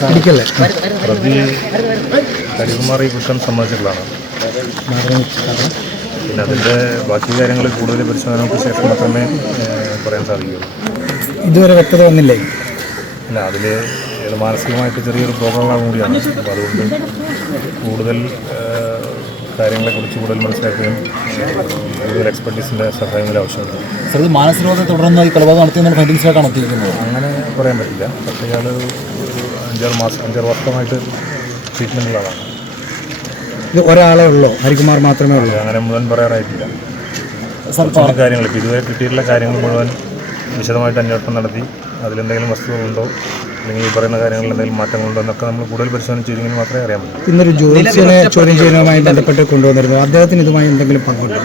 പ്രതി ഹരികുമാർ ഈ കുറ്റം സമ്മതിച്ചിട്ടുള്ളതാണ്. പിന്നെ അതിൻ്റെ ബാക്കി കാര്യങ്ങൾ കൂടുതൽ പരിശോധനകൾക്ക് ശേഷം മാത്രമേ പറയാൻ സാധിക്കുകയുള്ളൂ. ഇതുവരെ വ്യക്തത വന്നില്ലേ? ഇല്ല, അതിൽ മാനസികമായിട്ട് ചെറിയൊരു പ്രോബ്ലം കൂടിയാണ്. അപ്പോൾ അതുകൊണ്ട് കൂടുതൽ കാര്യങ്ങളെക്കുറിച്ച് കൂടുതൽ മനസ്സിലാക്കുകയും കൂടുതൽ എക്സ്പെർട്ടീസിൻ്റെ സഹായങ്ങൾ ആവശ്യമുണ്ട്. സാർ, ഇത് മാനസികരോധം തുടർന്ന് ഈ കൊലപാതകം നടത്തിയെന്നുള്ള ഫൈൻഡിങ്സിലേക്കാണ് എത്തിയിരിക്കുന്നത്. അങ്ങനെ പറയാൻ പറ്റില്ല. പക്ഷേ ഇയാൾ 5-6 വർഷമായിട്ട് ട്രീറ്റ്മെൻറ്റിലാണ്. ഇത് ഒരാളെ ഉള്ളൂ, ഹരികുമാർ മാത്രമേ ഉള്ളൂ? അങ്ങനെ മുഴുവൻ പറയാറായിട്ടില്ല. കാര്യങ്ങൾ ഇപ്പോൾ ഇതുവരെ കിട്ടിയിട്ടുള്ള കാര്യങ്ങൾ മുഴുവൻ വിശദമായിട്ട് അന്വേഷണം നടത്തി അതിലെന്തെങ്കിലും വസ്തുതകളുണ്ടോ അല്ലെങ്കിൽ ഈ പറയുന്ന കാര്യങ്ങളിൽ എന്തെങ്കിലും മാറ്റങ്ങളുണ്ടോ എന്നൊക്കെ നമ്മൾ കൂടുതൽ പരിശോധന ചെയ്തെങ്കിൽ മാത്രമേ അറിയാൻ പറ്റൂ. ഇന്നൊരു ജോലിസിനെ ചോദ്യം ചെയ്യുന്നതുമായി ബന്ധപ്പെട്ട് കൊണ്ടുവന്നിരുന്നു. അദ്ദേഹത്തിന് ഇതുമായി എന്തെങ്കിലും പങ്കുണ്ടോ?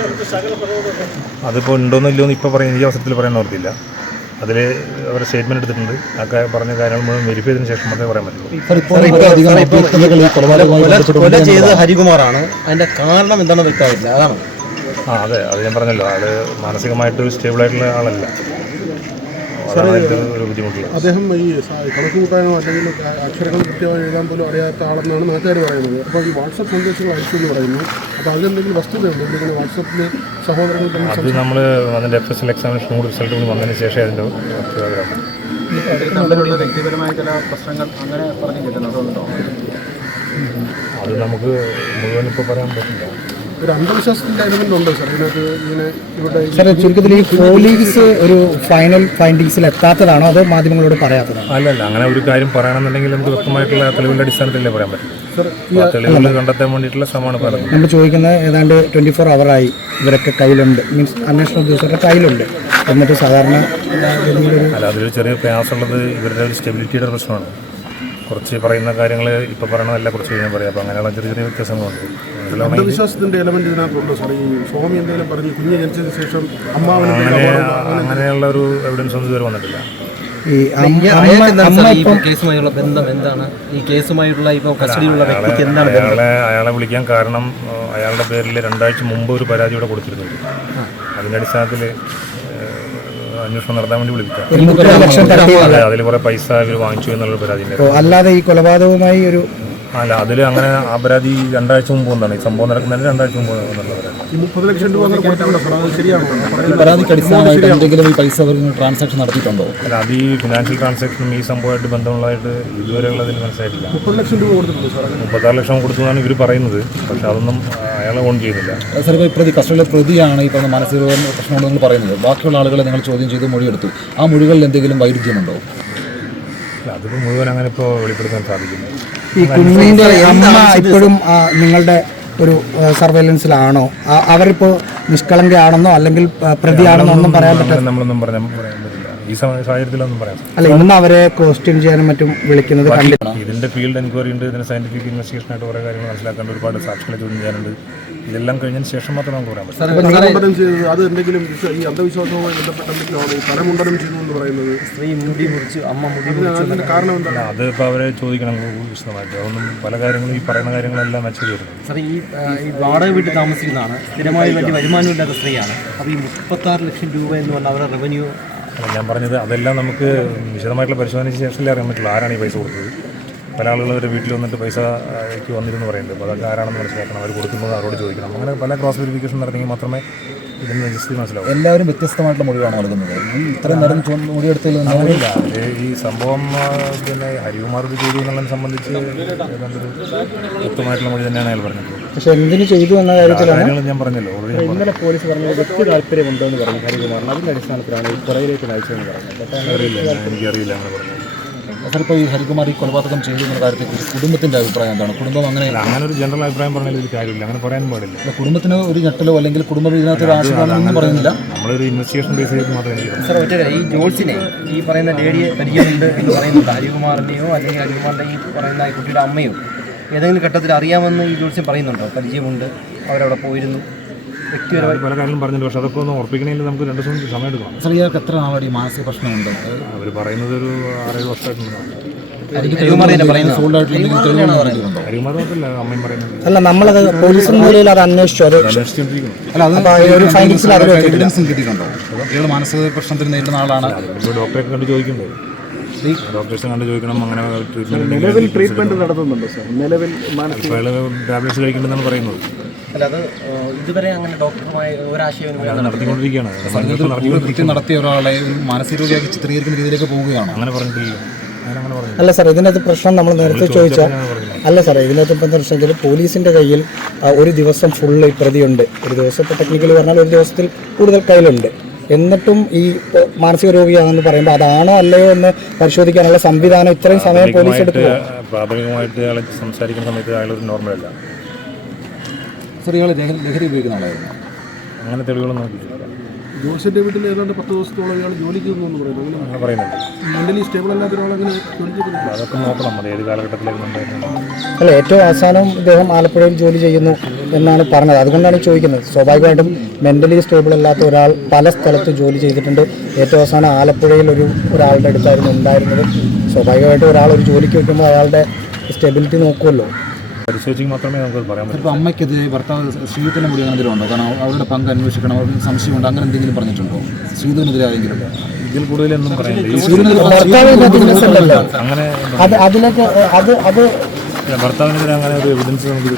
അതിപ്പോൾ ഉണ്ടോന്നോ ഇല്ലയോ എന്ന് ഇപ്പോൾ പറയാൻ ഈ അവസരത്തിൽ പറയാൻ ഓർത്തില്ല. അതിൽ അവർ സ്റ്റേറ്റ്മെൻറ്റ് എടുത്തിട്ടുണ്ട്. ആ പറഞ്ഞ കാര്യങ്ങൾ മുഴുവൻ വെരിഫൈ ചെയ്തതിന് ശേഷം മാത്രമേ പറയാൻ പറ്റൂ. കൊല ചെയ്തത് ഹരികുമാറാണ്. അതിൻ്റെ കാരണം എന്താണെന്ന് വ്യക്തമായിട്ടില്ല. അതാണ്. അതെ, അത് ഞാൻ പറഞ്ഞല്ലോ. ആൾ മാനസികമായിട്ട് സ്റ്റേബിളായിട്ടുള്ള ആളല്ല. ഒരു ബുദ്ധിമുട്ടില്ല. അദ്ദേഹം ഈ കണക്ക് കൂട്ടാനോ അല്ലെങ്കിൽ അക്ഷരങ്ങൾ കൃത്യമായി എഴുതാൻ പോലും അറിയാത്ത ആളെന്നാണ് നാട്ടുകാർ പറയുന്നത്. അപ്പോൾ ഈ വാട്സപ്പ് സന്ദേശങ്ങൾ അയച്ചു എന്ന് പറയുന്നു. അപ്പോൾ അതിലെന്തെങ്കിലും വസ്തുതയുണ്ട്? എന്തെങ്കിലും വാട്സപ്പിൽ സഹോദരങ്ങൾ അത് നമ്മൾ അതിൻ്റെ FSL എക്സാമിനേഷൻ കൂടി റിസൾട്ട് കൂടി വന്നതിന് ശേഷം അതിൻ്റെ വ്യക്തിപരമായ ചില പ്രശ്നങ്ങൾ അങ്ങനെ പറഞ്ഞു കിട്ടുന്നുണ്ടോ? അത് നമുക്ക് മുഴുവൻ ഇപ്പോൾ പറയാൻ പറ്റില്ല. ഒരു അന്ധവിശ്വാസത്തിൻ്റെ എലമെൻ്റ് ഉണ്ടോ സാർ ഇതിനകത്ത്? ഇങ്ങനെ ഇവിടെ സാർ, ചുരുക്കത്തിൽ ഈ പോലീസ് ഒരു ഫൈനൽ ഫൈൻഡിങ്സിൽ എത്താത്തതാണോ അതോ മാധ്യമങ്ങളോട് പറയാത്തതാണോ? അല്ലല്ല, അങ്ങനെ ഒരു കാര്യം പറയണമെന്നുണ്ടെങ്കിൽ നമുക്ക് വ്യക്തമായിട്ടുള്ള തെളിവിൻ്റെ അടിസ്ഥാനത്തിലേ പറയാൻ പറ്റും. തെളിവുകൾ കണ്ടെത്താൻ വേണ്ടിയിട്ടുള്ള ശ്രമമാണ് പറയുന്നത്. നമ്മൾ ചോദിക്കുന്നത് ഏതാണ്ട് 24 hour ഇവരൊക്കെ കയ്യിലുണ്ട്, മീൻസ് അന്വേഷണ ഉദ്യോഗസ്ഥരുടെ കയ്യിലുണ്ട് എന്നിട്ട് സാധാരണ അല്ല, അതിലൊരു ചെറിയ പ്രയാസമുള്ളത് ഇവരുടെ ഒരു സ്റ്റെബിലിറ്റിയുടെ പ്രശ്നമാണ്. കുറച്ച് പറയുന്ന കാര്യങ്ങൾ ഇപ്പോൾ പറയണതല്ല, കുറച്ച് കഴിഞ്ഞാൽ പറയാം. അപ്പോൾ അങ്ങനെയുള്ള ചെറിയ ചെറിയ വ്യത്യാസങ്ങളുണ്ട്. അന്ധവിശ്വാസത്തിൻ്റെ എലമെന്റ് ഇതിനകത്തുണ്ടോ സാർ? ഈ സ്വാമി എന്തെങ്കിലും പറഞ്ഞ് കുഞ്ഞ് ജനിച്ചതിന് ശേഷം അങ്ങനെയുള്ള ഒരു എവിഡൻസ് ഒന്നും ഇതുവരെ വന്നിട്ടില്ല. കേസുമായുള്ള ബന്ധം എന്താണ്? ഈ കേസുമായിട്ടുള്ള ഇപ്പോൾ കസ്റ്റഡിയിലുള്ള വ്യക്തിക്ക് എന്താണ് അയാളെ വിളിക്കാൻ കാരണം അയാളുടെ പേരിൽ 2 ആഴ്ച മുമ്പ് ഒരു പരാതി ഇവിടെ കൊടുത്തിരുന്നു. അതിൻ്റെ അടിസ്ഥാനത്തിൽ അന്വേഷണം നടത്താൻ വേണ്ടി വിളിക്കാം. അതിൽ കുറെ പൈസ ഇവർ വാങ്ങിച്ചു എന്നുള്ളൊരു പരാതി. അല്ലാതെ ഈ കൊലപാതകവുമായി ഒരു അല്ല, അതിൽ അങ്ങനെ ആ പരാതി 2 ആഴ്ച മുമ്പ് വന്നാണ്. ഈ സംഭവം നടക്കുന്നതിന് 2 ആഴ്ച മുമ്പ് വന്നുള്ള പരാതി. 30 ലക്ഷം രൂപ ശരിയാണോ? പരാതിക്ക് അടിസ്ഥാനമായിട്ട് എന്തെങ്കിലും ഈ പൈസ ട്രാൻസാക്ഷൻ നടത്തിയിട്ടുണ്ടോ? അല്ല, അത് ഈ ഫിനാൻഷ്യൽ ട്രാൻസാക്ഷനും ഈ സംഭവമായിട്ട് ബന്ധമുള്ളതായിട്ട് ഇതുവരെയുള്ളതിൽ മനസ്സിലായിട്ടില്ല. 30 ലക്ഷം രൂപ കൊടുത്തിട്ടുണ്ടോ സാർ? 36 ലക്ഷം കൊടുത്തു എന്നാണ് ഇവർ പറയുന്നത്. പക്ഷെ അതൊന്നും അയാളെ ഓൺ ചെയ്യുന്നില്ല. സാർ, ഇപ്പോൾ പ്രതി കസ്റ്റഡിയിലെ പ്രതിയാണ് ഈ പറഞ്ഞ മാനസിക പ്രശ്നമുണ്ടെന്ന് നിങ്ങൾ പറയുന്നത്. ബാക്കിയുള്ള ആളുകളെ നിങ്ങൾ ചോദ്യം ചെയ്ത് മൊഴിയെടുത്തു. ആ മൊഴികളിൽ എന്തെങ്കിലും വൈരുദ്ധ്യമുണ്ടോ? അതിപ്പോൾ മുഴുവൻ അങ്ങനെ ഇപ്പോൾ വെളിപ്പെടുത്താൻ സാധിക്കില്ല. ഈ കുഞ്ഞിൻ്റെ അമ്മ ഇപ്പോഴും നിങ്ങളുടെ ഒരു സർവൈലൻസിലാണോ? അവരിപ്പോൾ നിഷ്കളങ്കയാണെന്നോ അല്ലെങ്കിൽ പ്രതിയാണെന്നോ ഒന്നും പറയാൻ പറ്റില്ല. നമ്മളൊന്നും പറയാൻ പറ്റില്ല ഈ സാഹചര്യത്തിലൊന്നും പറയാം. അല്ല, ഇന്ന് അവരെ ക്വസ്റ്റ്യൻ ചെയ്യാനും മറ്റും വിളിക്കുന്നത് കണ്ടിട്ടാണ്. ഇതിൻ്റെ ഫീൽഡ് എൻക്വയറി ഉണ്ട്. ഇതിൻ്റെ സയന്റിഫിക് ഇൻവെസ്റ്റിഗേഷനായിട്ട് കുറേ കാര്യങ്ങൾ മനസ്സിലാക്കേണ്ട, ഒരുപാട് സാക്ഷികളെ ചോദ്യം ചെയ്യാനുണ്ട്. ഇതെല്ലാം കഴിഞ്ഞതിന് ശേഷം മാത്രമേ നമുക്ക് പറയാൻ പറ്റും. തലമുണ്ടനം ചെയ്തത് അത് എന്തെങ്കിലും ഈ അന്ധവിശ്വാസവുമായി ബന്ധപ്പെട്ട എന്തെങ്കിലുമാണ് ഈ തലമുണ്ടനം ചെയ്തു എന്ന് പറയുന്നത്? സ്ത്രീ മുടി മുറിച്ച്, അമ്മ മുടി മുറിച്ച്, കാരണം എന്താണ്? അത് ഇപ്പോൾ അവരെ ചോദിക്കണം വിശദമായിട്ട്. അതൊന്നും പല കാര്യങ്ങളും ഈ പറയുന്ന കാര്യങ്ങളെല്ലാം മെച്ചം വരുന്നത്. സാർ, ഈ വാടക വീട്ടിൽ താമസിക്കുന്നതാണ്, സ്ഥിരമായി വലിയ വരുമാനമില്ലാത്ത സ്ത്രീയാണ്. അപ്പോൾ ഈ 36 ലക്ഷം രൂപ എന്ന് പറഞ്ഞാൽ അവരുടെ റവന്യൂ. ഞാൻ പറഞ്ഞത് അതെല്ലാം നമുക്ക് വിശദമായിട്ടുള്ള പരിശോധനയ്ക്ക് ശേഷമല്ലേ അറിയാൻ പറ്റുള്ളൂ ആരാണ് ഈ പൈസ കൊടുത്തത്. പല ആളുകൾ അവരുടെ വീട്ടിൽ വന്നിട്ട് പൈസയ്ക്ക് വന്നിരുന്നു പറയുന്നുണ്ട്. അപ്പോൾ അതൊക്കെ ആരാണെന്ന് മനസ്സിലാക്കണം. അവർ കൊടുക്കുമ്പോൾ അവരോട് ചോദിക്കണം. അങ്ങനെ പല ക്രോസ് വെരിഫിക്കേഷൻ നടത്തിയെങ്കിൽ മാത്രമേ ഇതിന് രജിസ്റ്റർ മനസ്സിലാവും. എല്ലാവരും വ്യത്യസ്തമായിട്ടുള്ള മൊഴിയാണ് നൽകുന്നത്. ഈ ഇത്രയും നേരം മൊഴിയെടുത്തതിൽ അങ്ങനെയില്ല. ഈ സംഭവം പിന്നെ ഹരികുമാർ ചെയ്തു എന്നുള്ളതിനെ സംബന്ധിച്ച് ഏതാണ്ടൊരു വ്യക്തമായിട്ടുള്ള മൊഴി തന്നെയാണ് അയാൾ പറഞ്ഞത്. പക്ഷേ എന്തിനു ചെയ്തു എന്ന കാര്യത്തിലാണ് ഞാൻ പറഞ്ഞല്ലോ. ഇന്നലെ പോലീസ് പറഞ്ഞത് വ്യക്തി താല്പര്യമുണ്ടോ എന്ന് പറഞ്ഞു ഹരികുമാറിന്. അതിൻ്റെ അടിസ്ഥാനത്തിലാണ് ഈ പുറകിലേക്ക് നയിച്ചതെന്ന് പറഞ്ഞത്. എനിക്കറിയില്ല അങ്ങനെ പറഞ്ഞത്. ചിലപ്പോൾ ഈ ഹരികുമാർ ഈ കൊലപാതകം ചെയ്തു എന്ന കാര്യത്തെക്കുറിച്ച് കുടുംബത്തിൻ്റെ അഭിപ്രായം എന്താണ്? കുടുംബം അങ്ങനെ ഒരു ജനറൽ അഭിപ്രായം പറഞ്ഞാൽ ഒരു കാര്യമില്ല. അങ്ങനെ പറയാൻ പാടില്ല. കുടുംബത്തിന് ഒരു ഞെട്ടലോ അല്ലെങ്കിൽ കുടുംബം ഇതിനകത്ത് ആശുപത്രിയൊന്നും പറയുന്നില്ല. നമ്മളൊരു ഇൻവെസ്റ്റിഗേഷൻ ബേസ് ചെയ്ത് മാത്രമേ. സാർ, ഒറ്റ ഈ ജോൾസിനെ ഈ പറയുന്ന ലേഡിയെ പരിചയമുണ്ട് എന്ന് പറയുന്നുണ്ട്. ഹരികുമാറിൻ്റെയോ അല്ലെങ്കിൽ ഹരികുമാറിൻ്റെ ഈ പറയുന്ന കുട്ടിയുടെ അമ്മയോ ഏതെങ്കിലും ഘട്ടത്തിൽ അറിയാമെന്ന് ഈ ജോൾസ്യൻ പറയുന്നുണ്ടോ? പരിചയമുണ്ട്, അവരവിടെ പോയിരുന്നു, വ്യക്തിപരമായി പല കാര്യങ്ങളും പറഞ്ഞിട്ടുണ്ട്. പക്ഷെ അതൊക്കെ ഒന്ന് ഉറപ്പിക്കണമെങ്കിൽ നമുക്ക് 2 ദിവസം സമയം എടുക്കണം. സാർ, ഇയാൾക്ക് എത്ര നാളായി മാനസിക പ്രശ്നമുണ്ട്? അവർ പറയുന്നത് ഒരു 6-7 വർഷമായിട്ടുണ്ട്. അല്ല, നമ്മളത് പോലീസ് നിലയിൽ അത് അന്വേഷിച്ചു. മാനസിക പ്രശ്നത്തിൽ നേരിടുന്ന ആളാണ്. ഡോക്ടറെ കണ്ട് ചോദിക്കുമ്പോൾ ഡോക്ടേഴ്സിനെ കണ്ട് ചോദിക്കണം. അങ്ങനെ നിലവിൽ ട്രീറ്റ്മെന്റ് നടത്തുന്നുണ്ടോ സാർ? നിലവിൽ മാനസിക ഇപ്പോൾ അയാൾ ടാബ്ലറ്റ്സ് കഴിക്കേണ്ടതെന്നാണ് പറയുന്നത്. അല്ല അത് ഇതുവരെ അങ്ങനെ ഡോക്ടറുമായി ഒരാശയവും അത് നടത്തിക്കൊണ്ടിരിക്കുകയാണ്. കൃത്യം നടത്തിയ ഒരാളെ ഒരു മാനസിക രോഗിയാക്കി ചിത്രീകരിക്കുന്ന രീതിയിലേക്ക് പോവുകയാണ്. അങ്ങനെ പറഞ്ഞിട്ടില്ല. ഞാനങ്ങനെ പറഞ്ഞു. അല്ല സാർ, ഇതിനകത്ത് പ്രശ്നം നമ്മൾ നേരത്തെ ചോദിച്ചാൽ അല്ല സാർ, ഇതിനകത്ത് ഇപ്പം എന്താ പ്രശ്നം വെച്ചാൽ പോലീസിൻ്റെ കയ്യിൽ ഒരു ദിവസം ഫുള്ള് ഈ പ്രതിയുണ്ട്. ഒരു ദിവസം ഇപ്പോൾ ടെക്നിക്കലി പറഞ്ഞാൽ ഒരു ദിവസത്തിൽ കൂടുതൽ കയ്യിലുണ്ട്. എന്നിട്ടും ഈ മാനസിക രോഗിയാണെന്ന് പറയുമ്പോൾ അതാണോ അല്ലയോ എന്ന് പരിശോധിക്കാനുള്ള സംവിധാനം ഇത്രയും സമയം പോലീസ് എടുക്കുക. പ്രാഥമികമായിട്ട് അയാൾ സംസാരിക്കുന്ന സമയത്ത് അയാളൊരു നോർമലല്ല. സാർ ഇയാൾ ലഹരി ഉപയോഗിക്കുന്ന ആളായിരുന്നു. അങ്ങനെ തെളിവുകളൊന്നും നോക്കിയിട്ടില്ല. ജോസിന്റെ വീട്ടിൽ ഏതാണ്ട് 10 ദിവസത്തോളം ഇയാൾ ജോലിക്ക് പോകുന്നു പറയുന്നത്. അങ്ങനെ പറയുന്നുണ്ട്. മെന്റലി സ്റ്റേബിൾ അല്ലാത്ത ഒരാളങ്ങനെ ജോലിക്ക് പോകുന്നു. അതൊക്കെ നോക്കണം. അത് ഏത് കാലഘട്ടത്തിലായിരുന്നു ഉണ്ടായിരുന്നത്. അല്ല, ഏറ്റവും അവസാനം ഇദ്ദേഹം ആലപ്പുഴയിൽ ജോലി ചെയ്യുന്നു എന്നാണ് പറഞ്ഞത്. അതുകൊണ്ടാണ് ചോദിക്കുന്നത്. സ്വാഭാവികമായിട്ടും മെൻ്റലി സ്റ്റേബിൾ അല്ലാത്ത ഒരാൾ പല സ്ഥലത്ത് ജോലി ചെയ്തിട്ടുണ്ട്. ഏറ്റവും അവസാനം ആലപ്പുഴയിൽ ഒരാളുടെ അടുത്തായിരുന്നു ഉണ്ടായിരുന്നത്. സ്വാഭാവികമായിട്ടും ഒരാൾ ഒരു ജോലിക്ക് വയ്ക്കുമ്പോൾ അയാളുടെ സ്റ്റെബിലിറ്റി നോക്കുമല്ലോ. പരിശോധിച്ച് മാത്രമേ നമുക്ക് പറയാൻ പറ്റൂ. ഇപ്പോൾ അമ്മയ്ക്കെതിരെ ഭർത്താവ് ശ്രീധുവിനെ കൂടി അങ്ങനെ എന്തെങ്കിലും ഉണ്ടോ? കാരണം അവരുടെ പങ്ക് അന്വേഷിക്കണം, അവർക്ക് സംശയമുണ്ട്, അങ്ങനെ എന്തെങ്കിലും പറഞ്ഞിട്ടുണ്ടോ? ശ്രീധുവിനെതിരെ ആരെങ്കിലും ഇതിൽ കൂടുതലൊന്നും പറയുന്നില്ല. അങ്ങനെ അതിലേക്ക് ഭർത്താവിനെതിരെ അങ്ങനെ ഒരു എവിഡൻസ് നമുക്ക്